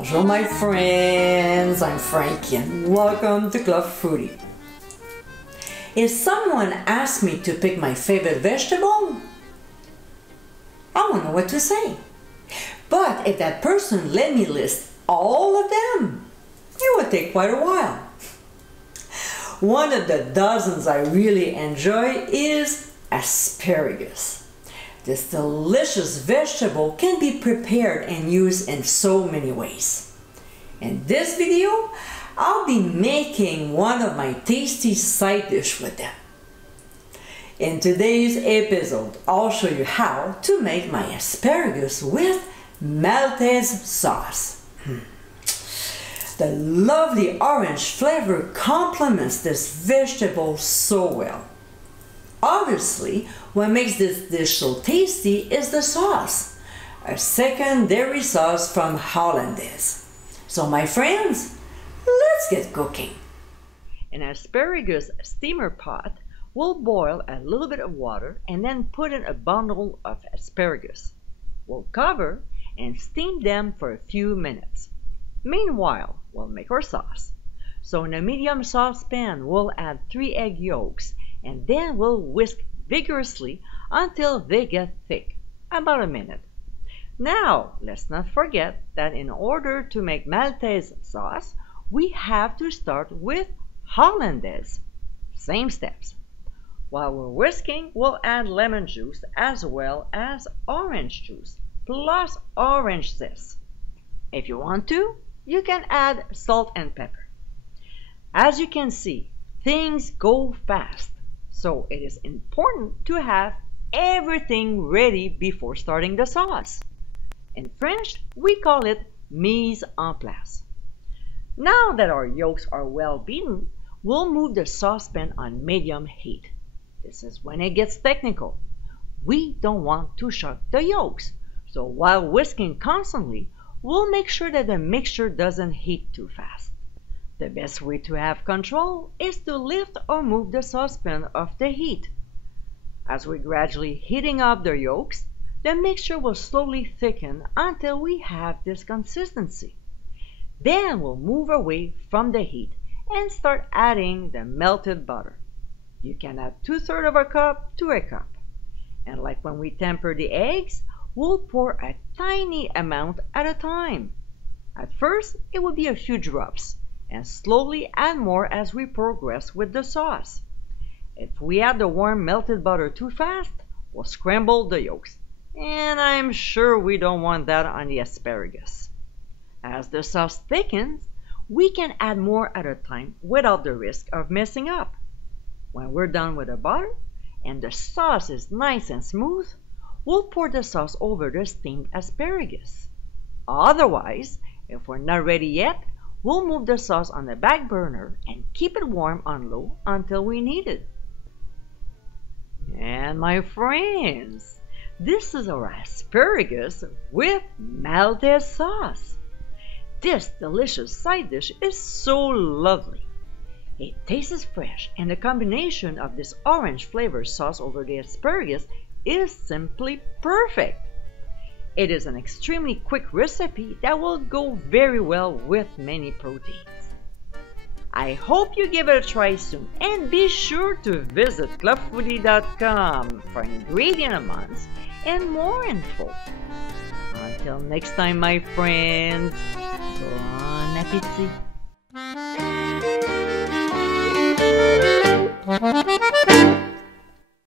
Bonjour my friends, I'm Frankie and welcome to Club Foodie. If someone asked me to pick my favorite vegetable, I won't know what to say. But if that person let me list all of them, it would take quite a while. One of the dozens I really enjoy is asparagus. This delicious vegetable can be prepared and used in so many ways. In this video, I'll be making one of my tasty side dishes with them. In today's episode, I'll show you how to make my asparagus with Maltaise sauce. The lovely orange flavor complements this vegetable so well. Obviously, what makes this dish so tasty is the sauce, a secondary sauce from Hollandaise. So my friends, let's get cooking. In an asparagus steamer pot, we'll boil a little bit of water and then put in a bundle of asparagus. We'll cover and steam them for a few minutes. Meanwhile, we'll make our sauce. So in a medium saucepan, we'll add 3 egg yolks and then we'll whisk vigorously until they get thick, about a minute. Now, let's not forget that in order to make Maltaise sauce, we have to start with Hollandaise. Same steps. While we're whisking, we'll add lemon juice as well as orange juice, plus orange zest. If you want to, you can add salt and pepper. As you can see, things go fast, so it is important to have everything ready before starting the sauce. In French, we call it mise en place. Now that our yolks are well beaten, we'll move the saucepan on medium heat. This is when it gets technical. We don't want to shock the yolks, so while whisking constantly, we'll make sure that the mixture doesn't heat too fast. The best way to have control is to lift or move the saucepan off the heat. As we're gradually heating up the yolks, the mixture will slowly thicken until we have this consistency. Then we'll move away from the heat and start adding the melted butter. You can add 2/3 of a cup to a cup. And like when we temper the eggs, we'll pour a tiny amount at a time. At first, it will be a few drops, and slowly add more as we progress with the sauce. If we add the warm melted butter too fast, we'll scramble the yolks, and I'm sure we don't want that on the asparagus. As the sauce thickens, we can add more at a time without the risk of messing up. When we're done with the butter, and the sauce is nice and smooth, we'll pour the sauce over the steamed asparagus. Otherwise, if we're not ready yet, we'll move the sauce on the back burner and keep it warm on low until we need it. And my friends, this is our asparagus with Maltaise sauce. This delicious side dish is so lovely. It tastes fresh, and the combination of this orange flavored sauce over the asparagus is simply perfect. It is an extremely quick recipe that will go very well with many proteins. I hope you give it a try soon, and be sure to visit clubfoodie.com for ingredient amounts and more info. Until next time, my friends, bon appétit!